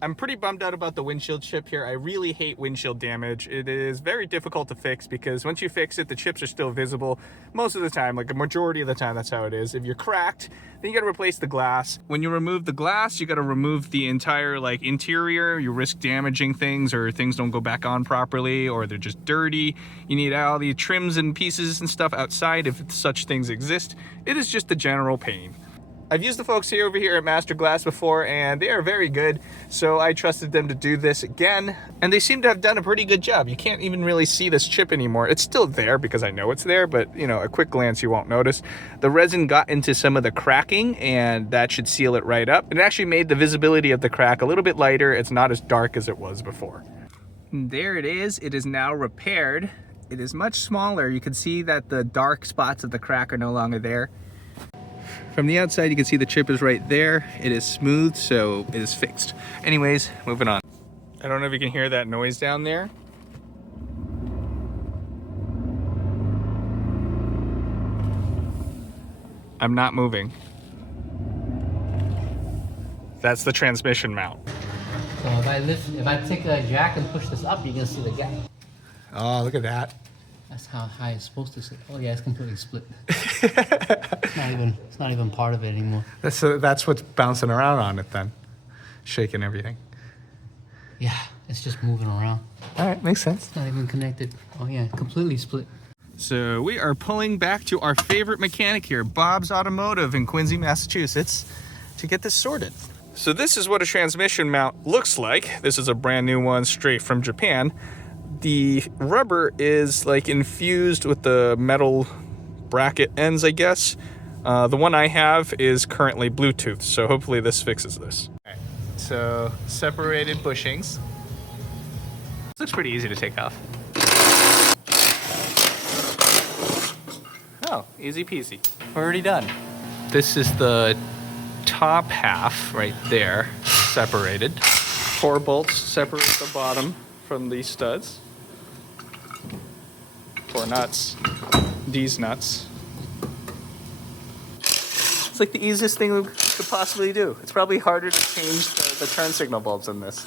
I'm pretty bummed out about the windshield chip here. I really hate windshield damage. It is very difficult to fix because once you fix it, the chips are still visible most of the time, like a majority of the time. That's how it is. If you're cracked, then you got to replace the glass. When you remove the glass, you got to remove the entire like interior. You risk damaging things, or things don't go back on properly, or they're just dirty. You need all the trims and pieces and stuff outside if such things exist. It is just a general pain. I've used the folks over here at Master Glass before, and they are very good, so I trusted them to do this again, and they seem to have done a pretty good job. You can't even really see this chip anymore. It's still there because I know it's there, but you know, a quick glance you won't notice. The resin got into some of the cracking, and that should seal it right up. It actually made the visibility of the crack a little bit lighter. It's not as dark as it was before. And there it is. It is now repaired. It is much smaller. You can see that the dark spots of the crack are no longer there. From the outside, you can see the chip is right there. It is smooth, so it is fixed. Anyways, moving on. I don't know if you can hear that noise down there. I'm not moving. That's the transmission mount. So if I take a jack and push this up, you can see the gap. Oh, look at that. That's how high it's supposed to sit. Oh yeah, it's completely split. It's not even part of it anymore. That's what's bouncing around on it then. Shaking everything. Yeah, it's just moving around. All right, makes sense. It's not even connected. Oh yeah, completely split. So we are pulling back to our favorite mechanic here, Bob's Automotive in Quincy, Massachusetts, to get this sorted. So this is what a transmission mount looks like. This is a brand new one straight from Japan. The rubber is like infused with the metal bracket ends, I guess. The one I have is currently Bluetooth, so hopefully this fixes this. All right. So separated bushings. This looks pretty easy to take off. Oh, easy peasy. We're already done. This is the top half right there, separated. 4 bolts separate the bottom from these studs. 4 nuts. These nuts. It's like the easiest thing we could possibly do. It's probably harder to change the turn signal bulbs than this.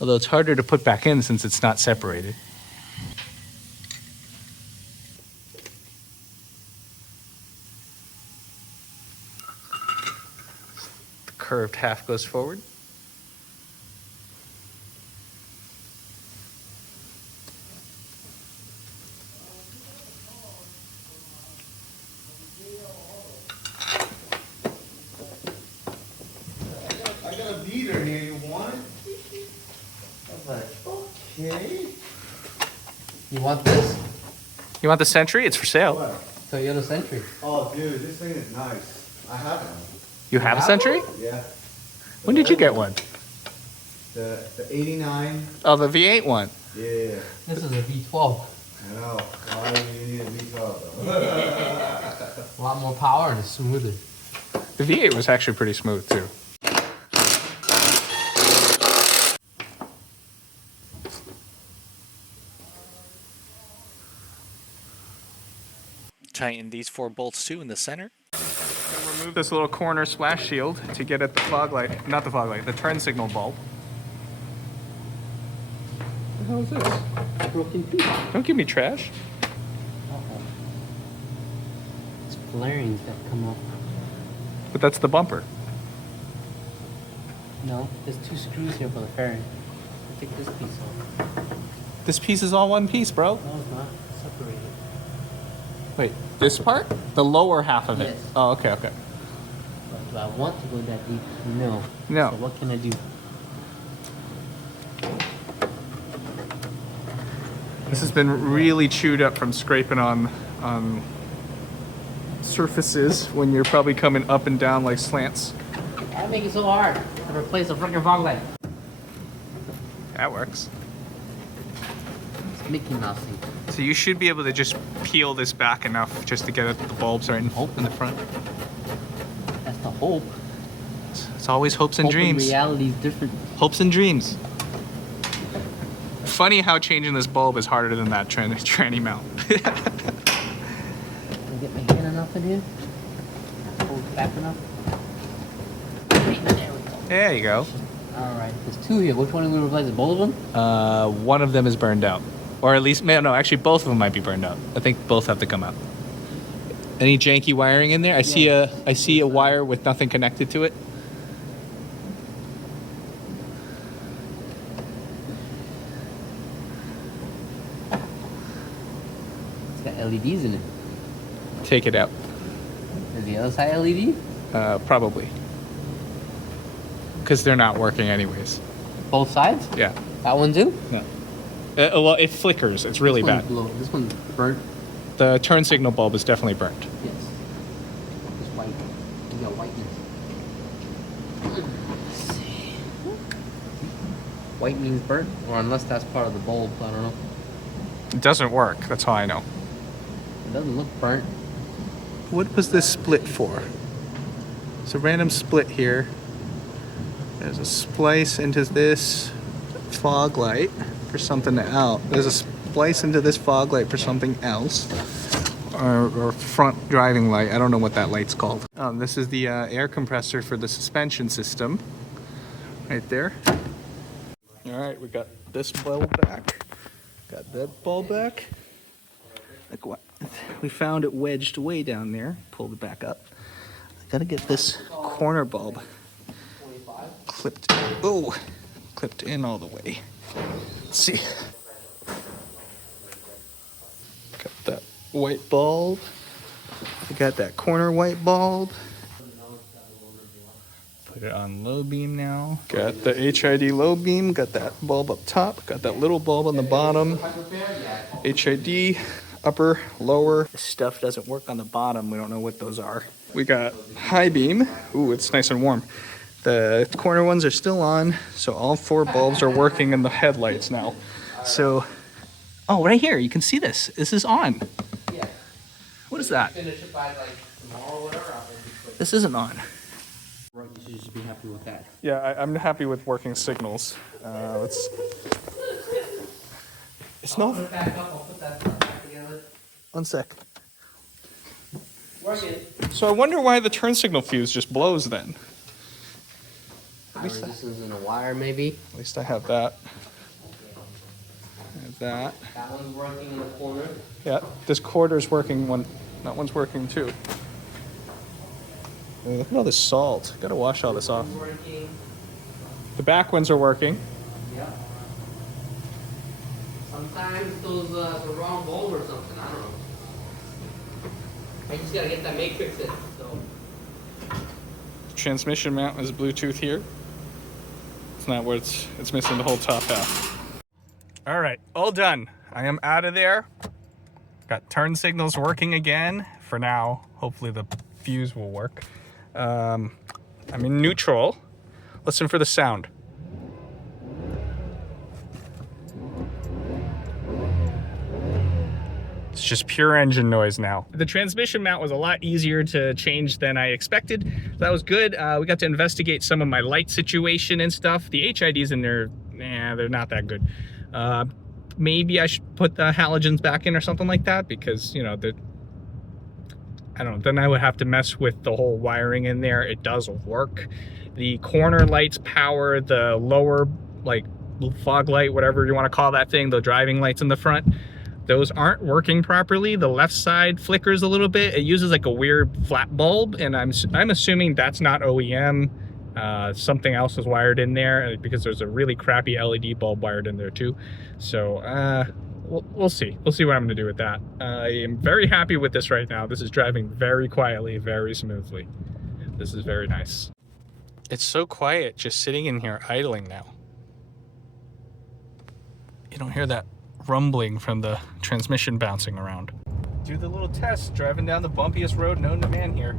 Although it's harder to put back in since it's not separated. The curved half goes forward. Okay. You want this? You want the Century? It's for sale. What? Toyota Century. Oh, dude, this thing is nice. I have one. You have a Century? Yeah. When did you get one? The 89. Oh, the V8 one. Yeah. This is a V12. I know. Why do you need a V12 though? A lot more power and it's smoother. The V8 was actually pretty smooth too. Tighten these 4 bolts too in the center. Remove this little corner splash shield to get at the fog light, not the fog light, the turn signal bulb. What the hell is this? Broken piece. Don't give me trash. Uh-oh. It's flarings that come up. But that's the bumper. No, there's 2 screws here for the fairing. Take this piece off. This piece is all one piece, bro. No, it's not. It's separated. Wait, this part? The lower half of it? Yes. Oh, okay, okay. But do I want to go that deep? No. No. So what can I do? This has been really chewed up from scraping on surfaces when you're probably coming up and down like slants. Why make it so hard to replace a freaking fog light? That works. It's Mickey Mousing. So you should be able to just peel this back enough just to get at the bulbs right in the front. That's the hope. It's always hopes and Hope dreams. and reality is different. Hopes and dreams. Funny how changing this bulb is harder than that tranny mount. Can I get my hand enough in here? Hold it back enough? There you go. Alright, there's two here. Which one are we replacing? Both of them? One of them is burned out. Or at least, no, actually both of them might be burned out. I think both have to come out. Any janky wiring in there? I see a wire with nothing connected to it. It's got LEDs in it. Take it out. Is the other side LED? Probably. Because they're not working anyways. Both sides? Yeah. That one too? No. Well, it flickers. It's really bad. This one's burnt. The turn signal bulb is definitely burnt. Yes. It's white. You got whiteness. Let's see. White means burnt, or unless that's part of the bulb, I don't know. It doesn't work. That's how I know. It doesn't look burnt. What was this split for? It's a random split here. There's a splice into this fog light for something else. There's a splice into this fog light for something else. Or front driving light. I don't know what that light's called. This is the air compressor for the suspension system. Right there. Alright, we got this bulb back. Got that bulb back. Like what? We found it wedged way down there. Pulled it back up. I gotta get this corner bulb clipped. Oh, clipped in all the way. Let's see. Got that white bulb. I got that corner white bulb. Put it on low beam now. Got the HID low beam. Got that bulb up top. Got that little bulb on the bottom. HID upper, lower. This stuff doesn't work on the bottom. We don't know what those are. We got high beam. Ooh, it's nice and warm. The corner ones are still on, so all four bulbs are working in the headlights now. So, oh, right here, you can see this. This is on. Yeah. What is that? Finish it by like tomorrow or whatever. This isn't on. Right, you should just be happy with that. Yeah, I'm happy with working signals. It's I'll not. put it back up. I'll put that part back together. One sec. Working. So I wonder why the turn signal fuse just blows then. High resistance in a wire, maybe. At least I have that. I have that. That one's working in the corner. Yeah, this quarter's working. That one's working too. Hey, look at all this salt. Gotta wash all this off. Working. The back ones are working. Yep. Sometimes those the wrong bulb or something. I don't know. I just gotta get that matrix in. So. Transmission mount is Bluetooth here. It's not where it's missing the whole top half. All right, all done. I am out of there. Got turn signals working again for now. Hopefully the fuse will work. I'm in neutral. Listen for the sound. It's just pure engine noise now. The transmission mount was a lot easier to change than I expected. That was good. We got to investigate some of my light situation and stuff. The HIDs in there, they're not that good. Maybe I should put the halogens back in or something like that because, you know, I don't know, then I would have to mess with the whole wiring in there. It does work. The corner lights power the lower, like, fog light, whatever you want to call that thing, the driving lights in the front. Those aren't working properly. The left side flickers a little bit. It uses like a weird flat bulb, and I'm assuming that's not OEM. Something else is wired in there because there's a really crappy LED bulb wired in there too. So we'll see. We'll see what I'm gonna do with that. I am very happy with this right now. This is driving very quietly, very smoothly. This is very nice. It's so quiet just sitting in here idling now. You don't hear that rumbling from the transmission bouncing around. Do the little test driving down the bumpiest road known to man here.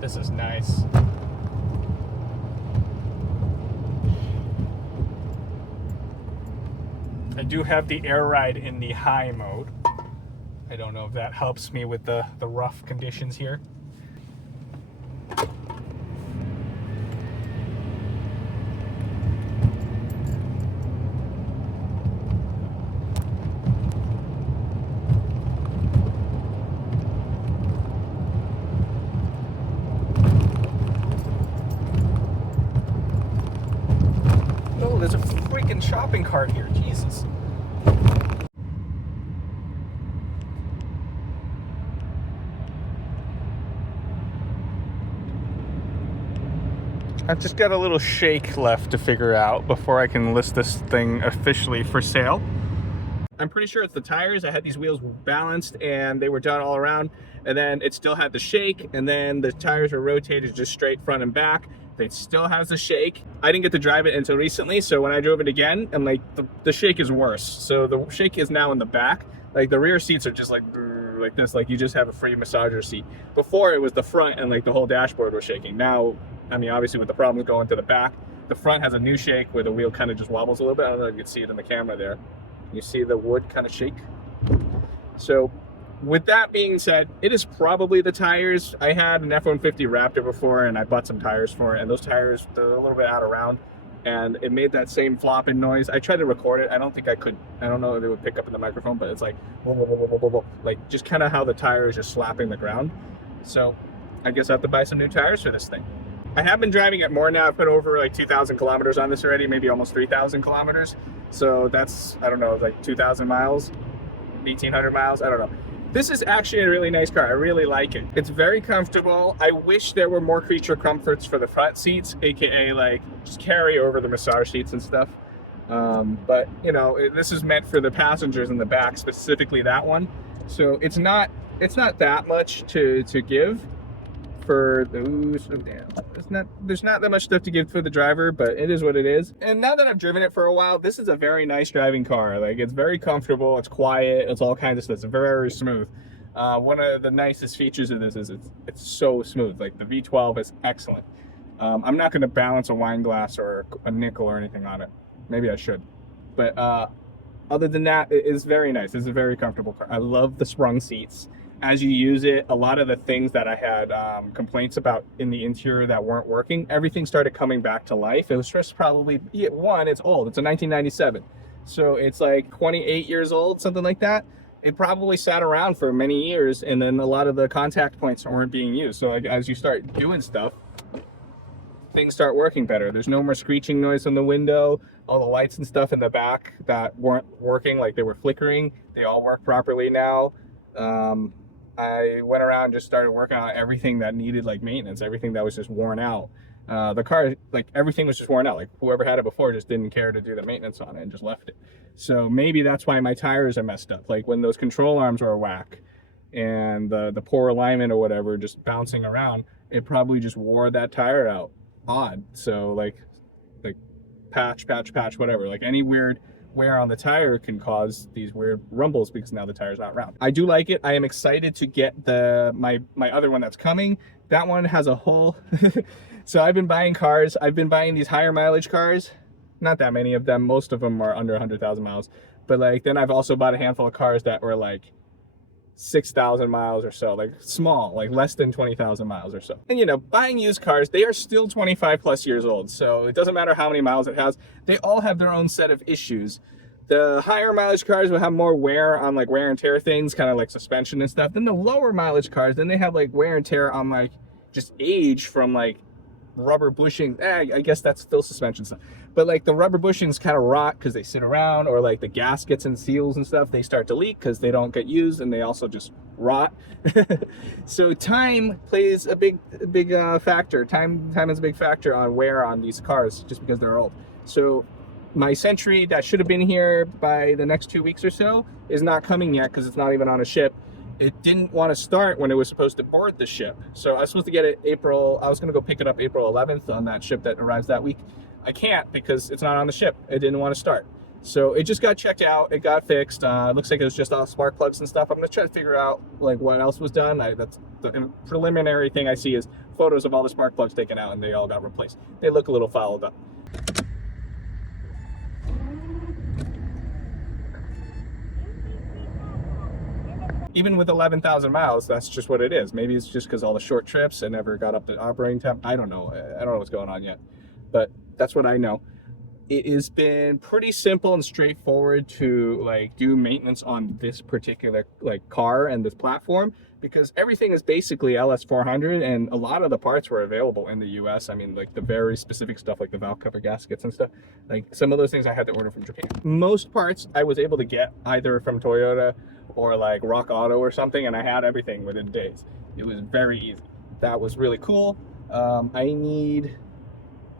This is nice. I do have the air ride in the high mode. I don't know if that helps me with the rough conditions here. there's a freaking shopping cart here. Jesus. I've just got a little shake left to figure out before I can list this thing officially for sale. I'm pretty sure it's the tires. I had these wheels balanced and they were done all around, and then it still had the shake, and then the tires were rotated just straight front and back. It still has the shake. I didn't get to drive it until recently, so when I drove it again, and like the shake is worse. So the shake is now in the back. Like the rear seats are just like this, like you just have a free massager seat. Before it was the front and like the whole dashboard was shaking. Now, I mean, obviously with the problems going to the back, the front has a new shake where the wheel kind of just wobbles a little bit. I don't know if you can see it in the camera there. You see the wood kind of shake. So with that being said, it is probably the tires. I had an F-150 Raptor before and I bought some tires for it, and those tires, they're a little bit out of round and it made that same flopping noise. I tried to record it. I don't think I could. I don't know if it would pick up in the microphone, but it's like whoa, whoa, whoa, whoa, whoa, whoa. Like just kind of how the tire is just slapping the ground. So I guess I have to buy some new tires for this thing. I have been driving it more now. I've put over like 2,000 kilometers on this already, maybe almost 3,000 kilometers. So that's, I don't know, like 2,000 miles, 1,800 miles, I don't know. This is actually a really nice car. I really like it. It's very comfortable. I wish there were more creature comforts for the front seats, AKA like just carry over the massage seats and stuff. But you know, this is meant for the passengers in the back, specifically that one. So it's not that much to give for the, ooh, slow down. There's not that much stuff to give for the driver, but it is what it is. And now that I've driven it for a while, this is a very nice driving car. Like it's very comfortable, it's quiet, it's all kinds of stuff. It's very smooth. One of the nicest features of this is it's so smooth. Like the V12 is excellent. I'm not going to balance a wine glass or a nickel or anything on it. Maybe I should, but other than that, it is very nice. It's a very comfortable car. I love the sprung seats. As you use it, a lot of the things that I had complaints about in the interior that weren't working, everything started coming back to life. It was just probably, one, it's old. It's a 1997. So it's like 28 years old, something like that. It probably sat around for many years, and then a lot of the contact points weren't being used. So like as you start doing stuff, things start working better. There's no more screeching noise on the window. All the lights and stuff in the back that weren't working, like they were flickering, they all work properly now. I went around and just started working on everything that needed like maintenance, everything that was just worn out. The car, like everything was just worn out. Like whoever had it before just didn't care to do the maintenance on it and just left it. So maybe that's why my tires are messed up. Like when those control arms are whack and the poor alignment or whatever just bouncing around, it probably just wore that tire out. Odd. So like patch, whatever. Like any weird wear on the tire can cause these weird rumbles because now the tire's not round. I do like it. I am excited to get my other one that's coming. That one has a hole. So I've been buying cars. I've been buying these higher mileage cars. Not that many of them. Most of them are under 100,000 miles. But like then I've also bought a handful of cars that were like 6,000 miles or so, like small, like less than 20,000 miles or so. And you know, buying used cars, they are still 25 plus years old. So it doesn't matter how many miles it has. They all have their own set of issues. The higher mileage cars will have more wear on like wear and tear things, kind of like suspension and stuff. Then the lower mileage cars, then they have like wear and tear on like just age from like rubber bushings. I guess that's still suspension stuff. But like the rubber bushings kind of rot because they sit around, or like the gaskets and seals and stuff, they start to leak because they don't get used and they also just rot. So time plays a big factor. Time is a big factor on wear on these cars just because they're old. So my Century that should have been here by the next 2 weeks or so is not coming yet because it's not even on a ship. It didn't want to start when it was supposed to board the ship. So I was supposed to get it April, I was going to go pick it up April 11th on that ship that arrives that week. I can't because it's not on the ship. It didn't want to start. So it just got checked out. It got fixed. It looks like it was just all spark plugs and stuff. I'm going to try to figure out like what else was done. That's the preliminary thing I see is photos of all the spark plugs taken out and they all got replaced. They look a little fouled up. Even with 11,000 miles, that's just what it is. Maybe it's just because all the short trips and never got up to operating temp. I don't know. I don't know what's going on yet, but that's what I know. it has been pretty simple and straightforward to like do maintenance on this particular like car and this platform, because everything is basically LS400 and a lot of the parts were available in the US. I mean, like the very specific stuff like the valve cover gaskets and stuff, like some of those things I had to order from Japan. Most parts I was able to get either from Toyota or like Rock Auto or something, and I had everything within days. It was very easy. That was really cool.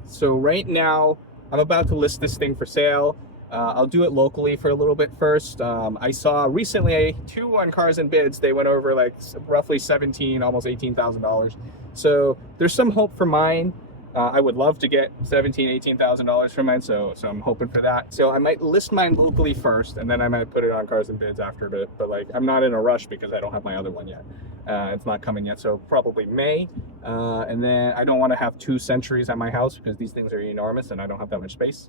So right now I'm about to list this thing for sale. I'll do it locally for a little bit first. I saw recently two on Cars and Bids. They went over like roughly $17,000, almost $18,000. So there's some hope for mine. I would love to get $17,000, $18,000 for mine. So I'm hoping for that. So I might list mine locally first, and then I might put it on Cars and Bids after a bit. But like, I'm not in a rush because I don't have my other one yet. It's not coming yet, so probably May. And then I don't want to have 2 Centuries at my house because these things are enormous and I don't have that much space.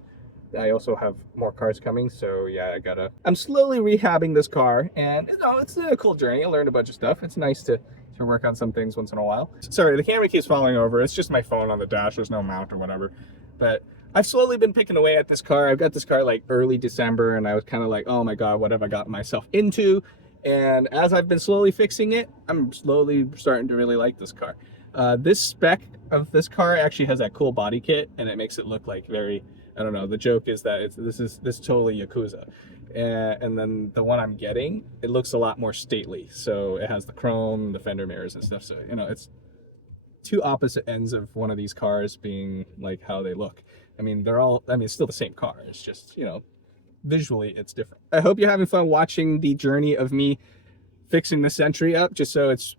I also have more cars coming, so yeah, I'm slowly rehabbing this car, and you know, it's a cool journey. I learned a bunch of stuff. It's nice to work on some things once in a while. Sorry, the camera keeps falling over. It's just my phone on the dash. There's no mount or whatever. But I've slowly been picking away at this car. I've got this car like early December, and I was kind of like, oh my God, what have I gotten myself into? And as I've been slowly fixing it, I'm slowly starting to really like this car. This spec of this car actually has that cool body kit, and it makes it look like very, I don't know, the joke is that this is totally Yakuza. And then the one I'm getting, it looks a lot more stately. So it has the chrome, the fender mirrors and stuff. So, you know, it's two opposite ends of one of these cars being like how they look. I mean, it's still the same car. It's just, you know, visually it's different. I hope you're having fun watching the journey of me fixing the Century up, just so it's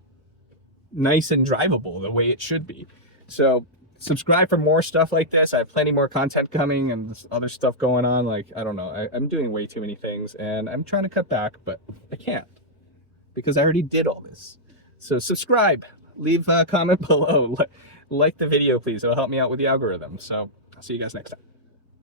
nice and drivable the way it should be. So subscribe for more stuff like this. I have plenty more content coming and this other stuff going on. Like, I don't know, I'm doing way too many things and I'm trying to cut back, but I can't because I already did all this. So subscribe, leave a comment below, like the video please. It'll help me out with the algorithm. So I'll see you guys next time.